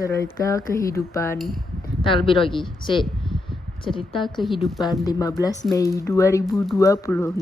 Cerita kehidupan. Tanggal biru lagi. Cerita kehidupan 15 Mei 2026.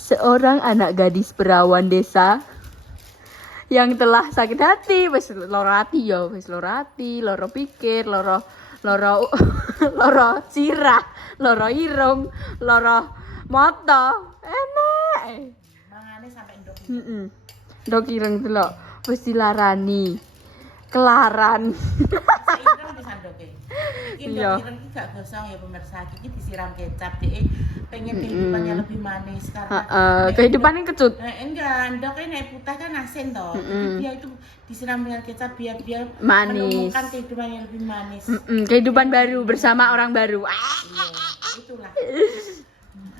Seorang anak gadis perawan desa yang telah sakit hati, wis loro hati ya, wis loro hati, loro pikir, loro loro sirah, loro irung, loro mata. Enak. Mangane sampai ndok. Ndok ireng delok wis dilarani. Kelaran. Saireng wis ndoke. Iki Iya. ndok ireng iki gak gosong ya pemirsa. Iki disiram kecap dhek pengen kehidupannya lebih manis karena Kehidupannya kecut. Enggak, ndoknya nek putih kan asin toh. Jadi dia itu disiram dengan kecap biar Manis. menumbuhkan kehidupan yang lebih manis. Kehidupan baru bersama orang baru. Iya, itulah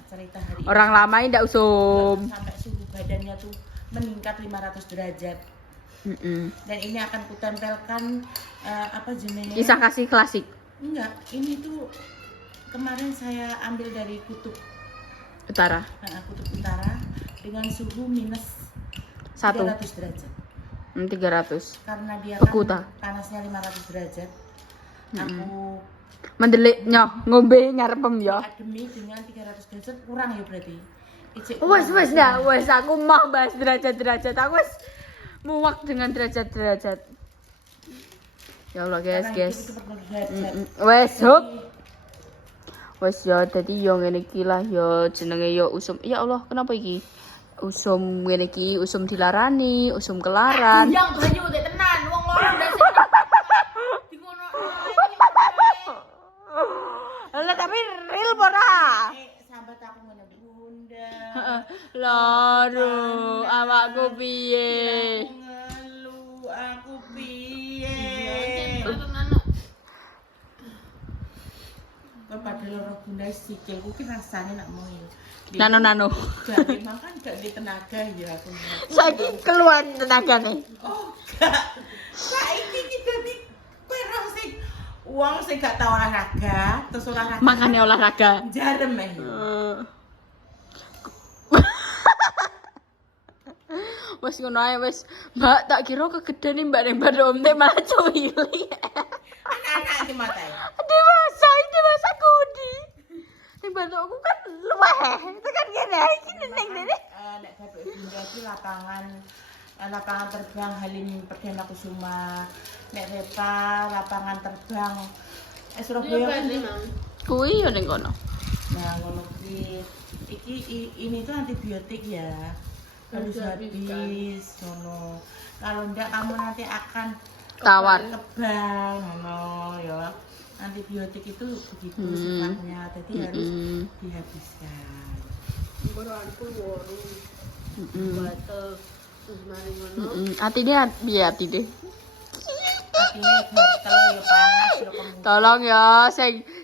cerita hari ini. Orang lama ini ndak usum. Sampai suhu badannya tuh meningkat 500 derajat. Dan ini akan kutempelkan apa jenisnya? Kisah kasih klasik. Enggak, ini tuh kemarin saya ambil dari kutub Utara. kutub utara dengan suhu minus 1. 300 derajat. 300. Karena dia Pekuta. kan panasnya 500 derajat. Aku Mendelik nyoh ngombe ngarepem ya. ademi dengan 300 derajat kurang ya berarti. Wes ndak, wes aku mau bahas derajat-derajat. Aku wes muak dengan derajat-derajat. Ya Allah guys. Wes hop. Wes ya dadi yo ngene iki lah yo jenenge yo usum. Ya Allah, kenapa iki? Usum ngene iki, usum dilarani, usum kelaran. Yang banyu udah tenan, wong loro ndak sing dikono. Lah tapi real ora? Sahabat aku ngene Bunda. Loro, awakku piye? Ngeluh aku piye? Kepada loro Bunda sikilku ki rasane nak mau ya. Nano. Gak makan gak di tenaga ya aku. Saiki keluar tenagane. Oh, gak. Saiki ki dadi kowe roh sing wong sing gak tau olahraga, terus olahraga. Makane olahraga. Jarem eh. Wes ngono ae wes. Mbak tak kira kegeden Mbak ning Bandung teh malah cuwili. Anak-anak iki matai. Dewasa kudi. Ning Bandungku kan luweh. Itu kan ngene iki ning dene. Nek Batuk Bunda iki lapangan terbang Halim Perdana Kusuma. Nek Repa lapangan terbang Surabaya. Kuwi yo ning kono. Nah, ngono kuwi. Ini tuh antibiotik ya. Harus habis ngono. Kalau enggak kamu nanti akan Tawar. kebal ngono ya. Antibiotik itu begitu sifatnya. Jadi harus dihabiskan. Atine piye atine? Artinya gatel ya panas ya kamu. Tolong ya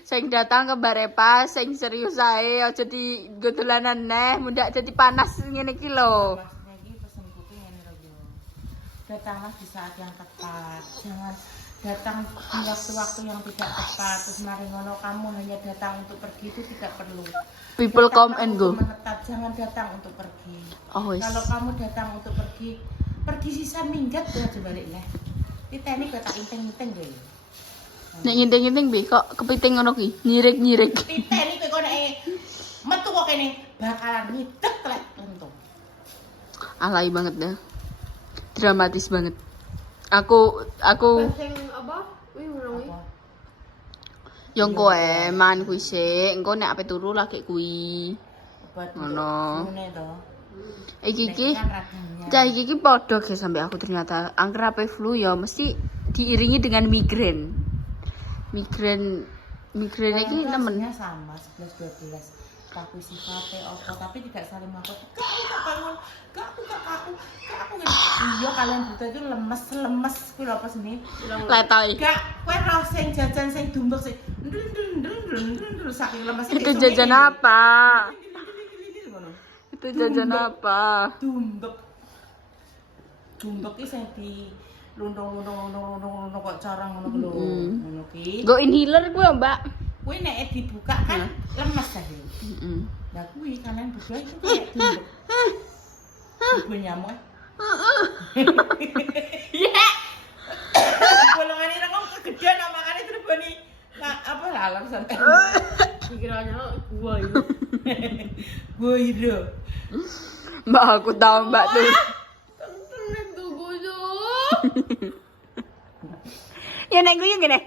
sing datang ke Barepa sing serius ae aja di dolanan neh mundak jadi panas ngene iki lho. Maksudnya ini pesenku ki ngene lho yo. Datanglah di saat yang tepat. Jangan datang di waktu-waktu yang tidak tepat. Terus mari ngono kamu hanya datang untuk pergi itu tidak perlu. People come Datanglah and untuk go. Menetap, jangan datang untuk pergi. Oh wis. Kalau kamu datang untuk pergi sisa minggat ya aja balik neh. Kita ini kata inteng-inteng gue. Nek nginting-nginting bi kok kepiting ngono ki, nyirik-nyirik. Kita ini kok nek metu kok kene bakalan ngidek lek untung. Alay banget dah. Dramatis banget. Aku Sing apa? Wih, ngurungi. yang kowe man kuwi sik, engko nek ape turu lagi kuwi. Obat Ngono. ngene to. Iki Kan raganya. cah iki padha ge sampe aku ternyata angker ape flu ya mesti diiringi dengan migrain. Migrain iki nemen. Rasanya sama 11-12 tapi sifatnya apa tapi tidak saling mengakui gak aku iya kalian buta itu lemes kuwi lho apa sini Letoy. gak kowe roh sing jajan sing dumbek sing ndrundrundrundrundrundrund saking lemes Itu jajan apa? Itu jajan apa? dumbek iki sing di lundung kok cara ngono lho ngono ki Go inhaler gue Mbak. kuwi nek dibuka kan lemes ta ya. Lah kuwi kalian berdua itu kayak dumbek. Gue nyamuk. Ya. Golongan ini Dia nak makan itu bani. Nah, apa lalang sampai. Dikiranya gua itu. Gua itu. Mbak aku tahu Mbak tuh. Temen tuh gua tuh. Ya nek guyu ngene.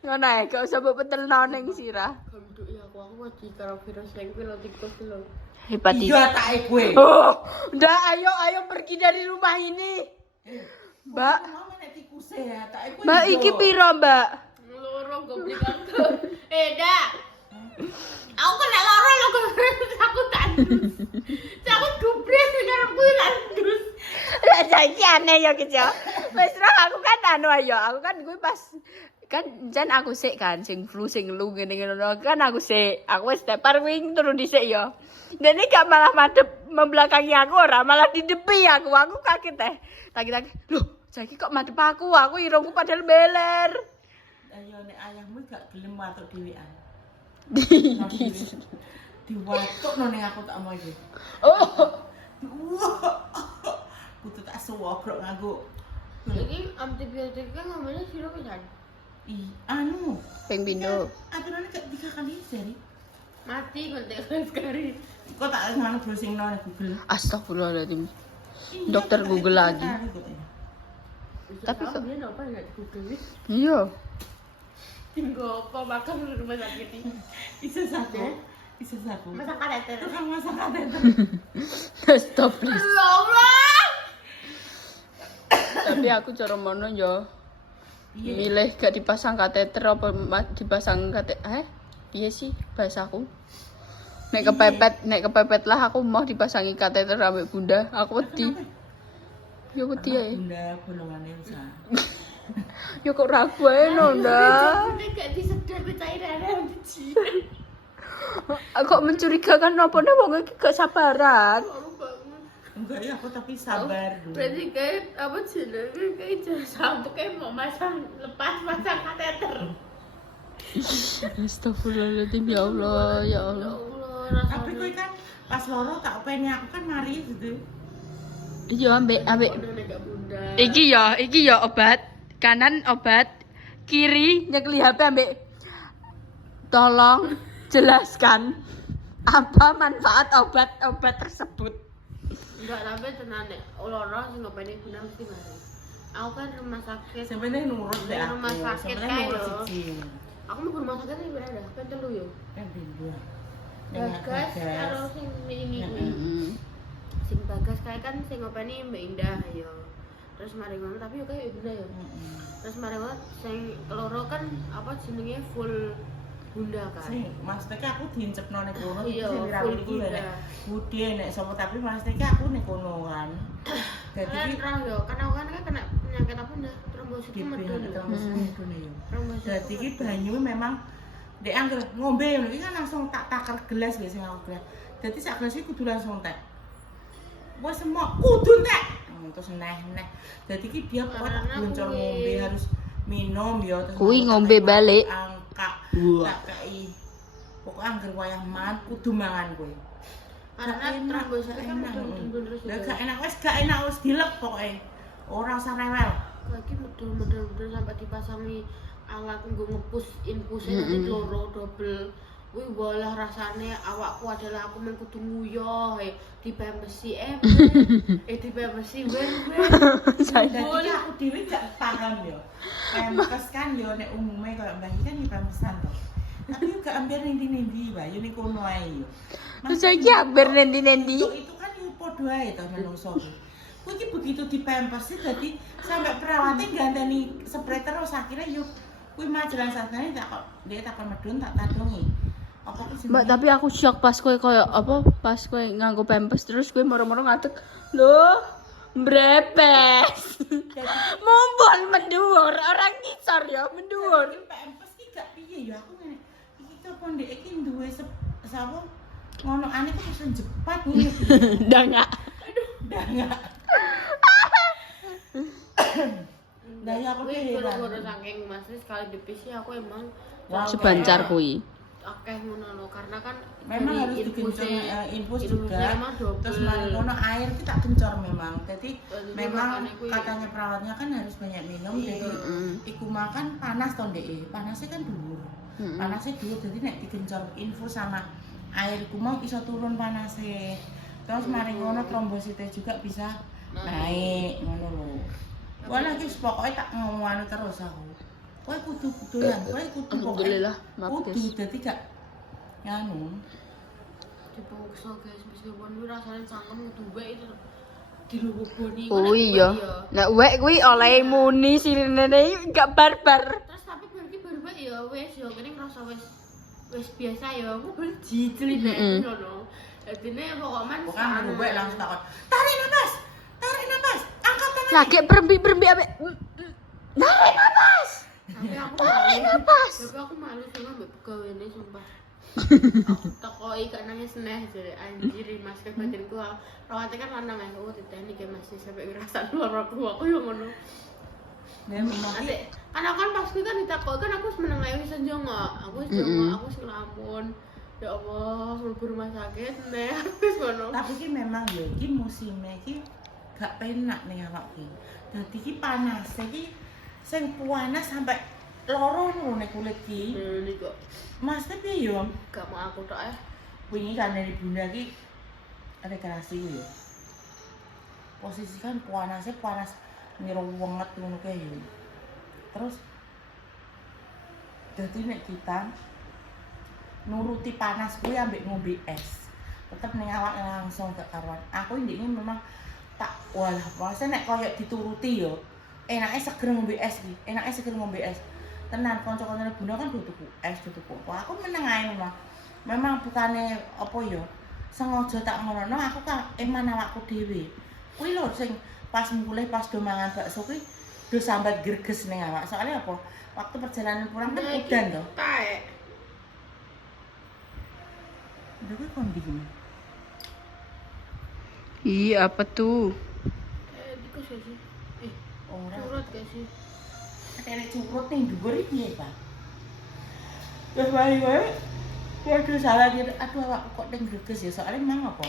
Ngono ae, gak usah mbok petelno ning sirah. Genduk ya aku mati karo virus yang kuwi lo tikus lo. Hepatitis. Iya tak gue. Oh, udah ayo pergi dari rumah ini. Mbak, Mama nek tikuse ya, tak gue. Mbak iki piro, Mbak? Loro goblok aku. Dak. Aku kena loro lo aku tandus. Aku dubres karo kuwi tandus. Lah saiki aneh ya gitu. Wis roh aku kan anu ayo, aku kan gue pas kan jan aku sik kan sing flu sing lu ngene-ngene kan aku sik. Aku wis tepar wing turun dhisik ya. Dan ini gak malah madep membelakangi aku ora, malah di depi aku. Aku kaget teh. Tak-tak, loh, saiki kok madep aku irungku padahal beler. Ayo nek ayahmu gak gelem watuk dhewean. Di Diwatuk no ning aku tak mau iki. Oh, Kudu tak suwobrok nganggo. Jadi antibiotik kan namanya sirup kan? Anu. ping pindho. Aturannya gak 3 kali sehari. Mati kontek sekali. Kok tak ngono browsingno ning Google. Astagfirullahaladzim. Iya, Dokter tak Google 3 lagi. kali katanya. Tapi kok- dia apa enggak di Google? Iya. Tinggal apa makan di rumah sakit ini. Bisa satu. Bisa satu. Masa kateter. Tukang masak kateter. Stop please. Allah. Tapi aku cara mono ya. Iya. Milih gak dipasang kateter apa dipasang kateter. Iya sih bahasaku. Nek kepepet lah aku mau dipasangi kateter ambek bunda. Aku wedi. Ya wedi ae. Bunda bolongane usah. Ya kok ragu ae no, Nda. Udah gak disedot cairan biji. Kok mencurigakan apa-apa wong iki gak sabaran. Malu banget. Enggak ya aku tapi sabar dulu. Berarti kayak apa jenenge kayak jasa untuk kayak mau masang pasang kateter. Astagfirullahaladzim ya Allah, ya Allah. Tapi kowe kan pas loro tak openi aku kan mari gitu. Iya ambek Bunda. iki ya obat. Kanan obat, kiri nyekli HP ambek. Tolong jelaskan apa manfaat obat-obat tersebut. Enggak tapi tenan nek loro sing ngopeni guna mesti mari. Aku kan rumah sakit. Sebenarnya nurut deh aku. Rumah sakit Sebenarnya kae nurut lho. siji. Aku mau ke rumah sakit ini berada kan telu yo. Kan beda. Bagas karo sing ini kuwi. Sing Bagas kae kan sing ngopeni Mbak Indah yo. Terus mari ngono tapi yo kayak Bunda yo. Terus mari ngono sing loro kan apa jenenge full Bunda kan. Sing maksudnya aku diincepno ning kono Iya, sing full rawuh iki Bunda. nek Budi nek sapa tapi maksudnya aku ning kono kan. Dadi Kan iki roh yo, kan aku kan kena penyakit apa ndak trombosit di medun yo. medun ya. Trombosit. Dadi iki banyu memang dek angger ngombe ngono iki kan langsung tak takar gelas ya sing aku gelas. Dadi sak gelas iki kudu langsung tek. Wes semua kudu tek. Terus neh. Dadi iki dia pokoknya tak boncor ngombe harus minum ya terus Kuwi aku ngombe tak balik. angka Wah. tak kei pokoknya angger wayah mangan kudu mangan kowe. Karena trombosit kan medun terus. Lah gak enak wis dilep pokoke. Ora usah rewel. Lagi medun sampai dipasangi alat nggo ngepus infusnya nanti loro double. Wih walah rasane awakku adalah aku men kudu nguyoh dipempesi dipempesi wen. Dadi aku dhewe gak paham yo. Pempes kan yo nek umume koyo mbah iki kan yo pempesan to. Tapi yo gak ambil nendi-nendi wae yo ning kono ae yo. Terus saiki hampir nendi-nendi. Itu kan yo padha ae to menungso. Kuwi iki begitu dipempesi dadi sampai perawatnya ganteni spray terus akhirnya yo kuwi majalah sadane tak kok dia takon medun tak tadongi. Apa ku Mbak, tapi aku shock pas kowe koyo apa pas kowe nganggo pampers terus kowe moro-moro ngadeg. Loh, mbrepes. Mumpul menduwur, orang ngisor ya menduwur. Pempes ki gak piye ya aku ngene. Iki kok ndek iki duwe sapa ngono ane kok iso jepat ngene. Ndak enggak. Ndak. Lah ya aku Wih heran. gara-gara saking masih sekali depisi aku emang Wow, Sebancar kuwi. akeh ngono lho karena kan memang dari harus digencor infus juga emang double. terus mari ngono air kita gencor memang jadi Jadi memang makanya kuwi- katanya perawatnya kan harus banyak minum Iya. jadi iku makan panas to ndek panasnya kan dhuwur panasnya dhuwur jadi nek digencor infus sama air iku mau iso turun panasnya terus mari ngono trombositnya juga bisa naik ngono lho wah lagi pokoknya tak ngomong terus aku kowe kudu doyan kowe kudu Alhamdulillah, maaf, kudu guys. dadi gak nganu dipaksa guys meskipun kuwi rasane cangkem kudu wae itu diluboni Oh iya. Nek wek kuwi oleh muni sirine gak barbar. terus tapi berarti baru wae ya wis ya kene ngrasa wis biasa ya aku ben jijli nek ngono dadine pokoknya bukan berubah langsung takut tarik nafas angkat tangan Lagi berembi abe. Narik napas. tapi aku Tarik malu napas. tapi aku malu sama mbak pegawainya sumpah aku takoi gak nangis neh jadi anjir mas ke batinku rawatnya kan lanang ya aku teknik ya masih sampai ngerasa loroku aku yang ngono dan memang Asik, kan aku kan pasti kan ditakoi kan aku semeneng ae wis njongok aku wis njongok aku sing lamun ya Allah mlebu rumah sakit neh wis ngono tapi ki memang ya iki musimnya ki gak penak nih awak ki dadi ki panas iki sing panas sampai loro ngono nek kulit ki ini kok mas tapi yo gak mau aku tok wingi kan dari bunda ki rekreasi ku yo posisi kan panasnya panas ngira banget ngono kae yo terus jadi nek kita nuruti panas kuwi ambek ngombe es tetep ning awak langsung gak karuan aku ndekne memang tak walah maksudnya nek koyo dituruti yo enake seger ngombe es iki enake seger ngombe es tenan kanca-kancane Bunda kan do tuku es do tuku apa aku meneng ae memang bukane apa yo sengaja tak ngono aku kan eman awakku dhewe kuwi lho sing pas mulai pas do mangan bakso kuwi do sambat greges ning awak soalnya apa waktu perjalanan pulang kan udan to taek lha kuwi kon dingin Iya, apa tuh? dikus ya sih ora curut gak sih nek curut ning dhuwur iki piye Pak terus mari wae waduh salah gitu aduh awakku kok ning greges ya soalnya memang apa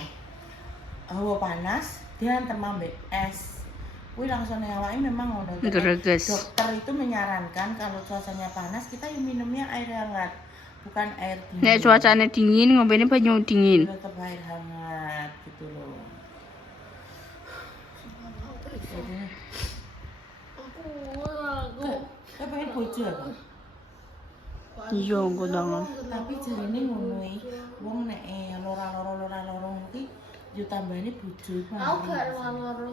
hawa panas dia ambek es kuwi langsung ning awake memang ngono Greges. dokter itu menyarankan kalau cuacanya panas kita yang minumnya air hangat bukan air dingin Nek cuacanya dingin ngombene banyu dingin. tetap air hangat gitu loh jadi aku saya pengen bojo apa Iya, engko tangan. tapi jarine ngono iki wong nek loro iki yo tambahane bojo iku aku gak loro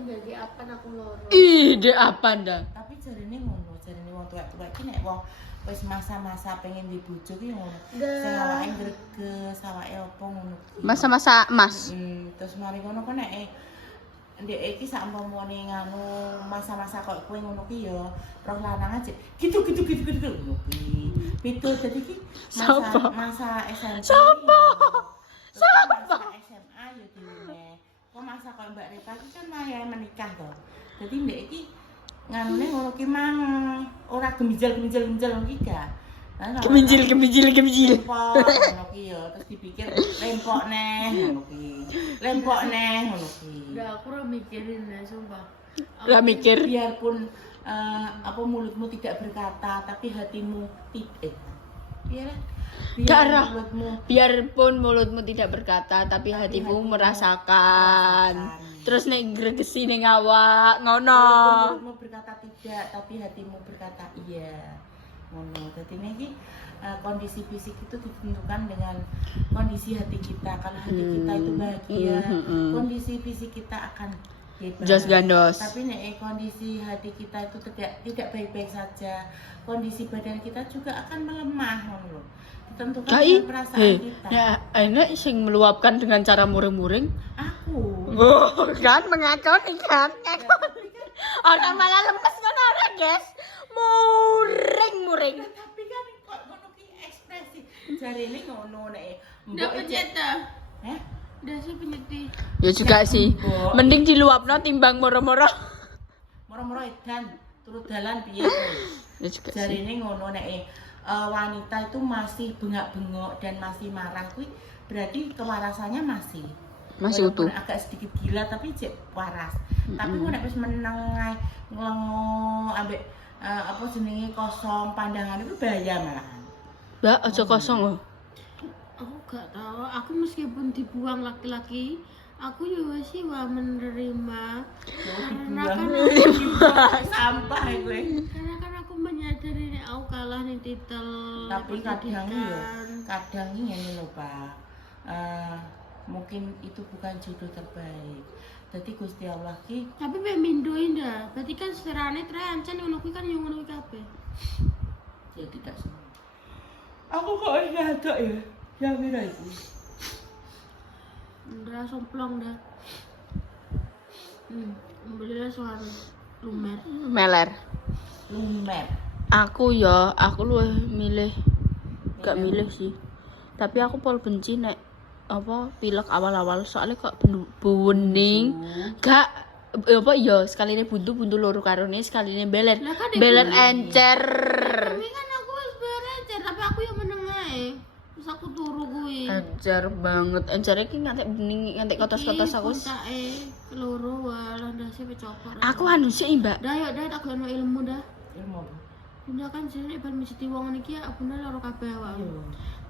dari apa aku loro Ih, dek apa ndak? tapi jarine ngono jarine wong tuwek-tuwek iki nek wong wis masa-masa pengen di bojo ki ngono sing awake greges awake opo ngono ki. Masa-masa emas. Terus mari ngono kan nek ndek iki sak umpamane nganu masa-masa kok kowe ngono ki ya roh lanang aja gitu ngono ki beda dadi ki masa SMP Sopo? masa SMA ya dhewe kok masa kok Mbak Rita ki kan maya menikah to dadi ndek iki nganune ngono ki mang ora gemijal ngono ki gak Keminjil. lempok ngono ki ya terus dipikir lempok neh ngono ki udah aku udah mikirin ya sumpah Lah mikir. biarpun apa mulutmu tidak berkata tapi hatimu tidak Darah. mulutmu Biarpun mulutmu tidak berkata, tapi hatimu merasakan. Terus nek gregesi ning awak, ngono. mulutmu berkata tidak tapi hatimu berkata iya ngono dadi iki kondisi fisik itu ditentukan dengan kondisi hati kita kalau hati kita itu bahagia kondisi fisik kita akan hebat Jos gandos. tapi nek kondisi hati kita itu tidak baik-baik saja kondisi badan kita juga akan melemah ngono lho ditentukan dengan perasaan kita ya enak sing meluapkan dengan cara muring-muring. aku Oh, kan mengakoni kan. Orang malah lemes kan orang, guys. Muring. tapi kan kok ngono ki ekspresi jarine ngono nek udah penyet dah eh udah sih penyet di Ya juga sih. Mending diluapno timbang moro-moro. moro-moro edan turut dalan piye kowe Ya juga sih. jarine ngono nek wanita itu masih bengak-bengok dan masih marah kuwi berarti kewarasannya masih Masih walaupun utuh. agak sedikit gila tapi cek waras. Tapi Mm-mm. nek wis meneng ae ngelengo ambek apa jenenge kosong pandangan itu bahaya malahan. Mbak, aja kosong loh. Aku gak tahu, aku meskipun dibuang laki-laki, aku juga sih wah menerima. Karena kan Dibuang sampah gue. karena kan aku menyadari nek aku kalah nih titel Tapi kadang pendidikan. kadang ini lho Pak. Mungkin itu bukan jodoh terbaik. Jadi Gusti Allah ki Tapi pemindo indah, berarti kan serane terancam ngono kuwi kan yo ngono kuwi kabeh. ya tidak semua. Aku kok ada ya. Ya mira itu. Ndra somplong dah. Alhamdulillah soal lumer. Meler. Lumer. Aku lu milih gak milih sih. Tapi aku pol benci nek apa pilek awal-awal soalnya kok bening. Gak apa ya sekali ini buntu loro karone sekali ini beler. Lah kan Beler ibu- encer. Tapi kan aku wis berecer, tapi aku yang meneng ae. Terus aku turu kuwi. Encer banget. Encernya ki ngantek bening ngantek kotos-kotos aku. Puncake keloro wae landase pecopor. Aku anu sih Mbak. dah yuk dah tak gono ilmu dah. Ilmu apa? Bunda kan jenenge ban mesti wong niki ya bunda loro kabeh wae. Iya.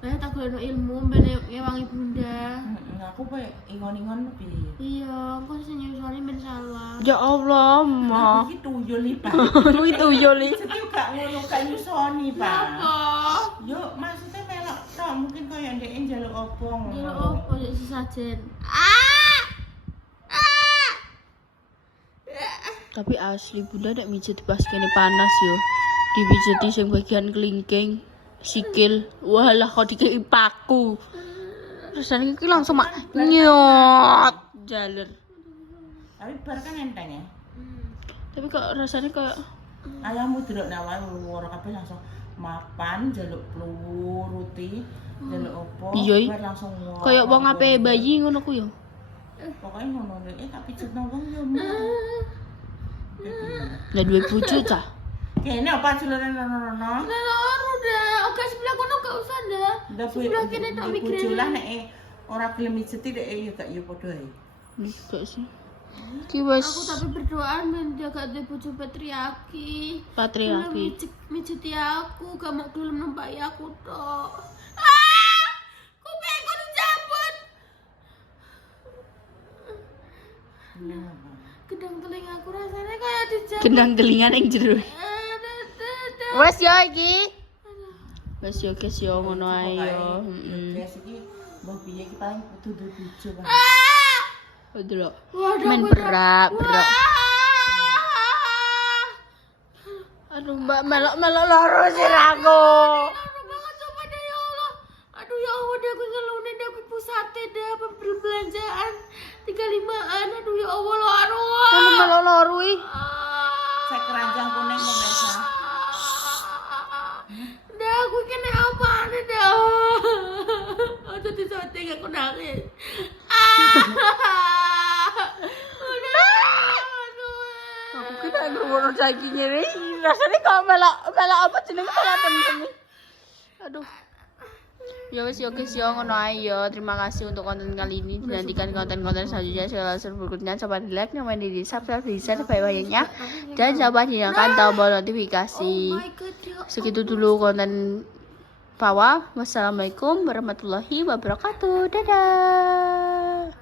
Lah tak gono ilmu ben ngewangi bunda. Aku pe ingon-ingon piye? Iya, engko sing nyusoni ben salah. Ya Allah, Ma. Iki tuyul iki, Pak. Lu itu Yoli. Jadi gak ngono gak nyusoni, Pak. Apa? Yo maksudnya melok tok mungkin koyo ndek njaluk opo ngono. Ya opo ya sesajen. Tapi asli Bunda nek mijet pas kene panas yo. Dipijeti sing bagian kelingking, sikil. Walah kok dikei paku. Rasane iki langsung mak nyot jaler. Tapi bar kan enteng ya. Tapi kok rasanya kayak Ayammu delok nawai loro kabeh langsung mapan njaluk pluruti, njaluk opo, Iya, bar langsung kayak wong ape bayi ngono ku yo. Pokoknya ngono nek tak pijetno wong yo. Lah duwe bojo cah. Kene apa celana nono. Lah loro dah. Oke sebelah kono gak usah dah. Ndak Sebelah kene tak mikirin. bojolah nek ora gelem mijeti nek yo gak yo padha ae. Enggak sih. Ki wis Aku tapi berdoa ben jaga de bojo patriarki. patriarki. Mijeti aku, gak mau gelem nempaki aku tok. Kupingku dicabut. Gedang telingaku rasanya kayak dicabut. Gendang telinga ning jero. Wes yo iki. Wes yo guys yo ngono ae yo. Ya iki mbah piye iki paling kudu duwe bojo, Pak. Delok. Waduh, Men aku berak. Wah. Aduh Mbak melok loro siraku. Aduh banget coba deh ya Allah. Aduh ya Allah deh aku ngelune deh aku pusate deh perbelanjaan 35-an. Aduh ya Allah loro. Anu melok loro iki. Saya keranjang kuning ning desa. Dah aku kena apa dah. Oh jadi soting aku nangis. Aku kira ngrungokno saiki nyeri. Rasane kok melok apa jenenge melok temen. Aduh. Ya wes yo guys yo ngono ae yo. Terima kasih untuk konten kali ini. Dinantikan konten-konten selanjutnya segala berikutnya. Coba di like, komen di subscribe, di share banyak-banyaknya. Dan coba nyalakan tombol notifikasi. Oh my god ya. Segitu dulu konten Pawa. Wassalamualaikum warahmatullahi wabarakatuh. Dadah.